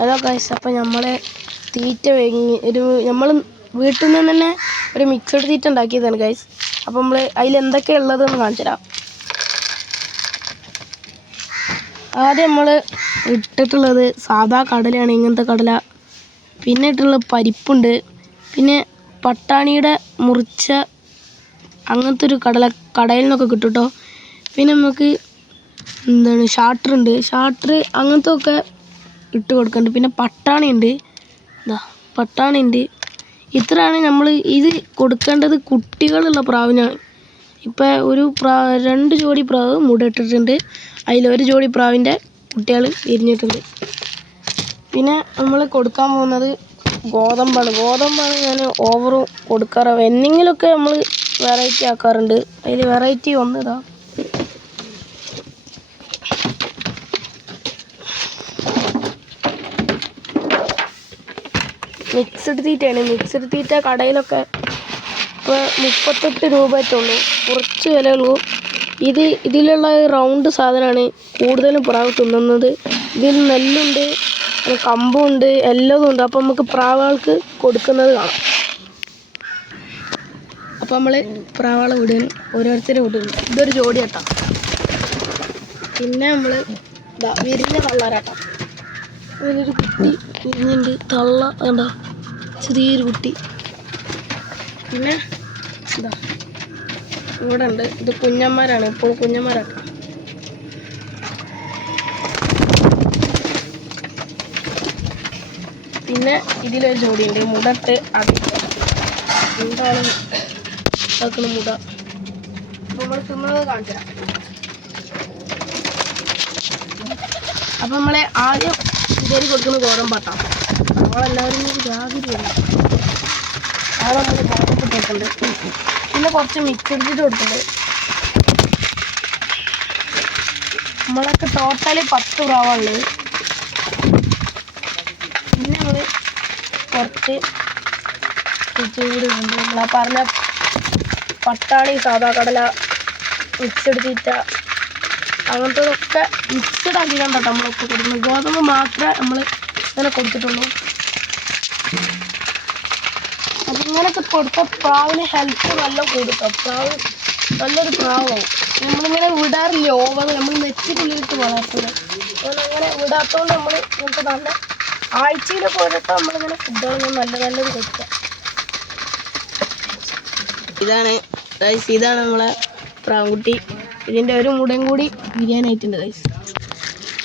Hello guys, അപ്പോൾ നമ്മൾ തീറ്റ നമ്മൾ വീട്ടിൽ നിന്ന് തന്നെ ഒരു മിക്സഡ് തീറ്റ ഉണ്ടാക്കിയതാണ് ഗൈസ്. അപ്പോൾ നമ്മൾ അതിലെന്തൊക്കെയാണ് ഉള്ളതെന്ന് കാണിച്ചു തരാം. ആദ്യം നമ്മൾ ഇട്ടിട്ടുള്ളത് സാധാ കടലയാണ്, ഇങ്ങനത്തെ കടല. പിന്നെ ഇട്ടുള്ളത് പരിപ്പുണ്ട്, പിന്നെ പട്ടാണിയുടെ മുറിച്ച അങ്ങനത്തെ ഒരു കടയിൽ നിന്നൊക്കെ കിട്ടും കേട്ടോ. പിന്നെ നമുക്ക് ഷാട്ടറുണ്ട്, അങ്ങനത്തെ ഒക്കെ ഇട്ട് കൊടുക്കുന്നുണ്ട്. പിന്നെ പട്ടാണിയുണ്ട്, പട്ടാണിയുണ്ട്. ഇത്രയാണ് നമ്മൾ ഇത് കൊടുക്കേണ്ടത്. കുട്ടികളുള്ള പ്രാവിനാണ്. ഇപ്പം ഒരു 2 ജോഡി പ്രാവ് മുട ഇട്ടിട്ടുണ്ട്. അതിലൊരു ജോഡി പ്രാവിൻ്റെ കുട്ടികൾ വിരിഞ്ഞിട്ടുണ്ട്. പിന്നെ നമ്മൾ കൊടുക്കാൻ പോകുന്നത് ഗോതമ്പാണ് ഞാൻ ഓവറും കൊടുക്കാറ്. എന്തെങ്കിലുമൊക്കെ നമ്മൾ വെറൈറ്റി ആക്കാറുണ്ട്. അതിൽ വെറൈറ്റി ഒന്നിതാ, മിക്സഡ് തീറ്റയാണ്. മിക്സഡ് തീറ്റ കടയിലൊക്കെ ഇപ്പോൾ 38 രൂപയായിട്ടുള്ളൂ, കുറച്ച് വിലയുള്ളൂ. ഇതിലുള്ള റൗണ്ട് സാധനമാണ് കൂടുതലും പ്രാവ് തിന്നുന്നത്. ഇതിൽ നെല്ലുണ്ട്, കമ്പുണ്ട്, എല്ലതും ഉണ്ട്. അപ്പോൾ നമുക്ക് പ്രാവുകൾക്ക് കൊടുക്കുന്നത് കാണാം. അപ്പോൾ നമ്മൾ പ്രാവുകളെ വിടുന്നു, ഓരോരുത്തരെ വിടുന്നു. ഇതൊരു ജോഡി കേട്ടോ. പിന്നെ നമ്മൾ വിരിഞ്ഞ തള്ളാരാട്ടോ. അതിലൊരു കുട്ടി വിരിഞ്ഞുണ്ട്, തള്ള വേണ്ട, ചെറിയൊരു കുട്ടി. പിന്നെ ഇവിടെ ഉണ്ട്, ഇത് കുഞ്ഞന്മാരാണ്, ഇപ്പോൾ കുഞ്ഞന്മാരാട്ടോ. പിന്നെ ഇതിലൊരു ജോഡിയുണ്ട്, മുടട്ട് എന്താണ് ആക്കണ മുട. നമ്മൾ തിന്നത് കാണിച്ചു തരാം. അപ്പം നമ്മളെ ആദ്യം ഇതേരി കൊടുക്കുന്ന ഗോതമ്പാട്ടാണ്. നമ്മളെല്ലാവരും രാവിലെ അവിടെ നമ്മൾ ഗോതമ്പിട്ടുണ്ട്. പിന്നെ കുറച്ച് മിക്സ് എടുത്തിട്ട് കൊടുത്തിട്ടുണ്ട്. നമ്മളൊക്കെ ടോട്ടലി 10 പ്രാവുള്ളത്. പിന്നെ നമ്മൾ കുറച്ച് കൂടി ഉണ്ട്. നമ്മളാ പറഞ്ഞ പട്ടാണി, സാധാ കടല, മിക്സഡ് തീറ്റ, അങ്ങനത്തതൊക്കെ മിക്സഡ് ആക്കിയിട്ടാണ് കേട്ടോ നമ്മളൊക്കെ കൊടുക്കുന്നത്. ഗോതമ്പ് മാത്രമേ നമ്മൾ ഇങ്ങനെ കൊടുത്തിട്ടുള്ളൂ. അപ്പം ഇങ്ങനെയൊക്കെ കൊടുത്താൽ പ്രാവിന് ഹെൽത്ത് നല്ല കൊടുക്കാം. പ്രാവ് നല്ലൊരു പ്രാവാവും. നമ്മളിങ്ങനെ വിടാറില്ല ഓവർ, നമ്മൾ നെറ്റിനുള്ളിലിട്ട് വളർത്തുന്നത്. അങ്ങനെ വിടാത്തതുകൊണ്ട് നമ്മൾ ഇങ്ങനത്തെ നല്ല ആഴ്ചയിലൊക്കെ ഓരോട്ടോ നമ്മളിങ്ങനെ ഫുഡുകൾ നല്ലത് കൊടുക്കുക. ഇതാണ് നമ്മളെ പ്രാവുകുട്ടി. ഇതിൻ്റെ ഒരു മുടയും കൂടി ബിരിയാനായിട്ടുണ്ട് ഗൈസ്.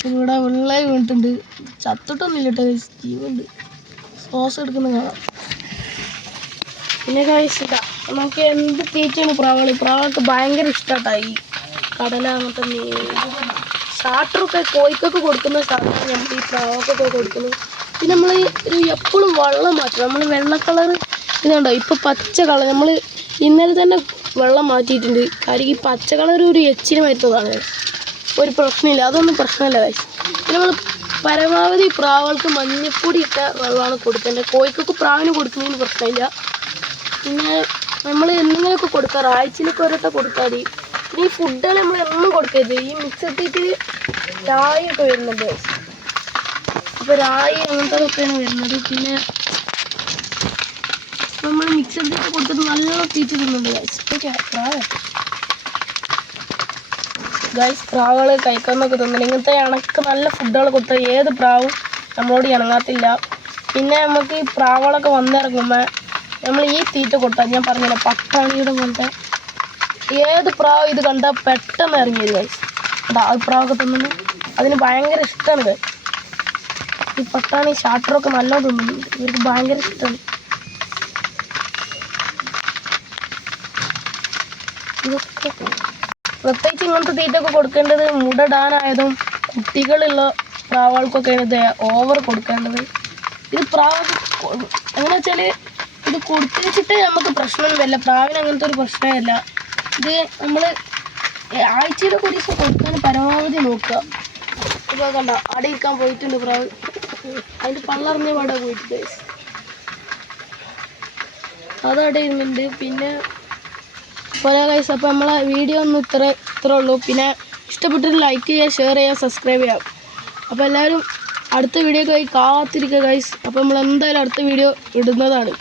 ഇവിടെ വെള്ളമായി വീണിട്ടുണ്ട്, ചത്തിട്ടൊന്നുമില്ല കേട്ടോ ഗൈസ്, ജീവുണ്ട്. സോസ് എടുക്കുന്നത് കാണാം. പിന്നെ ഗൈസ് നമുക്ക് എന്ത് തീറ്റയാണ് പ്രാവുകൾക്ക് ഭയങ്കര ഇഷ്ടമായിട്ടാണ് ഈ കടല, അങ്ങനത്തെ ഷാട്ടറൊക്കെ കോഴിക്കൊക്കെ കൊടുക്കുന്ന ഷാട്ടർ നമ്മൾ ഈ പ്രാവൊക്കെ കൊടുക്കുന്നു. പിന്നെ നമ്മൾ എപ്പോഴും വെള്ളം മാറ്റണം. നമ്മൾ വെള്ള കളർ ഇതുണ്ടോ, ഇപ്പോൾ പച്ച കളർ നമ്മൾ ഇന്നലെ തന്നെ വെള്ളം മാറ്റിയിട്ടുണ്ട്. കാര്യം ഈ പച്ച കളർ ഒരു എച്ചിന് വരുന്നതാണ്, ഒരു പ്രശ്നമില്ല, അതൊന്നും പ്രശ്നമില്ല ഗൈസ്. പിന്നെ നമ്മൾ പരമാവധി പ്രാവുകൾക്ക് മഞ്ഞപ്പൊടി ഇട്ട വെള്ളമാണ് കൊടുക്കേണ്ടത്. കോഴിക്കൊക്കെ പ്രാവിന് കൊടുക്കുന്നതിന് പ്രശ്നമില്ല. പിന്നെ നമ്മൾ എന്തെങ്കിലുമൊക്കെ കൊടുക്കാറ്, ആഴ്ചയിലൊക്കെ ഓരോട്ടോ കൊടുത്താൽ മതി. പിന്നെ ഈ ഫുഡുകൾ നമ്മൾ എന്നും കൊടുക്കരുത്. ഈ മിക്സ് ഇട്ടിട്ട് രായിയൊക്കെ വരുന്നുണ്ട്, അപ്പോൾ രായി അങ്ങനത്തതൊക്കെയാണ് വരുന്നത്. പിന്നെ നമ്മൾ മിക്സ് ഇട്ടിട്ട് കൊടുത്തിട്ട് നല്ല തീറ്റ തിന്നുന്നുണ്ട് ഗൈസ്. പ്രാവുകൾ കഴിക്കാമെന്നൊക്കെ തിന്നുന്നുണ്ട്. ഇങ്ങനത്തെ ഇണക്ക് നല്ല ഫുഡുകൾ കൊടുത്താൽ ഏത് പ്രാവും നമ്മളോട് ഇണങ്ങാത്തില്ല. പിന്നെ നമുക്ക് ഈ പ്രാവുകളൊക്കെ വന്നിറങ്ങുമ്പോൾ നമ്മൾ ഈ തീറ്റ കൊടുത്താൽ, ഞാൻ പറഞ്ഞില്ല പട്ടാണിയുടെ പോലത്തെ, ഏത് പ്രാവ് ഇത് കണ്ടാൽ പെട്ടെന്ന് ഇറങ്ങി വരും ഗൈസ്. ആ പ്രാവൊക്കെ തിന്നുന്നു, അതിന് ഭയങ്കര ഇഷ്ടമാണ് ഗൈസ്. ഈ പട്ടാണി ഷാട്ടറൊക്കെ നല്ല തിന്നുന്നു, ഇവർക്ക് ഭയങ്കര ഇഷ്ടമാണ്. ഇതൊക്കെ പ്രത്യേകിച്ച് ഇങ്ങനത്തെ തീറ്റൊക്കെ കൊടുക്കേണ്ടത് മുടടാനായതും കുട്ടികളുള്ള പ്രാവുകൾക്കൊക്കെയാണ് ഇത് ഓവർ കൊടുക്കേണ്ടത്. ഇത് പ്രാവ് എങ്ങനെ വെച്ചാൽ ഇത് കൊടുത്തു വെച്ചിട്ട് നമുക്ക് പ്രശ്നമൊന്നും വരില്ല. പ്രാവിന് അങ്ങനത്തെ ഒരു പ്രശ്നമല്ല. ഇത് നമ്മൾ ആഴ്ചയിലൊക്കെ ഒരു ദിവസം കൊടുക്കാൻ പരമാവധി നോക്കുക. ഇപ്പോൾ കണ്ട അടി ഇരിക്കാൻ പോയിട്ടുണ്ട് പ്രാവ്, അതിൻ്റെ പള്ളറിഞ്ഞ പാടെ പോയിട്ടുണ്ട്, അതവിടെ ഇരുന്നുണ്ട്. പിന്നെ പോലെ ഗൈസ്, അപ്പോൾ നമ്മളെ വീഡിയോ ഒന്നും ഇത്ര ഉള്ളൂ. പിന്നെ ഇഷ്ടപ്പെട്ടൊരു ലൈക്ക് ചെയ്യുക, ഷെയർ ചെയ്യുക, സബ്സ്ക്രൈബ് ചെയ്യുക. അപ്പോൾ എല്ലാവരും അടുത്ത വീഡിയോക്കായി കാത്തിരിക്കുക ഗൈസ്. അപ്പോൾ നമ്മൾ എന്തായാലും അടുത്ത വീഡിയോ ഇടുന്നതാണ്.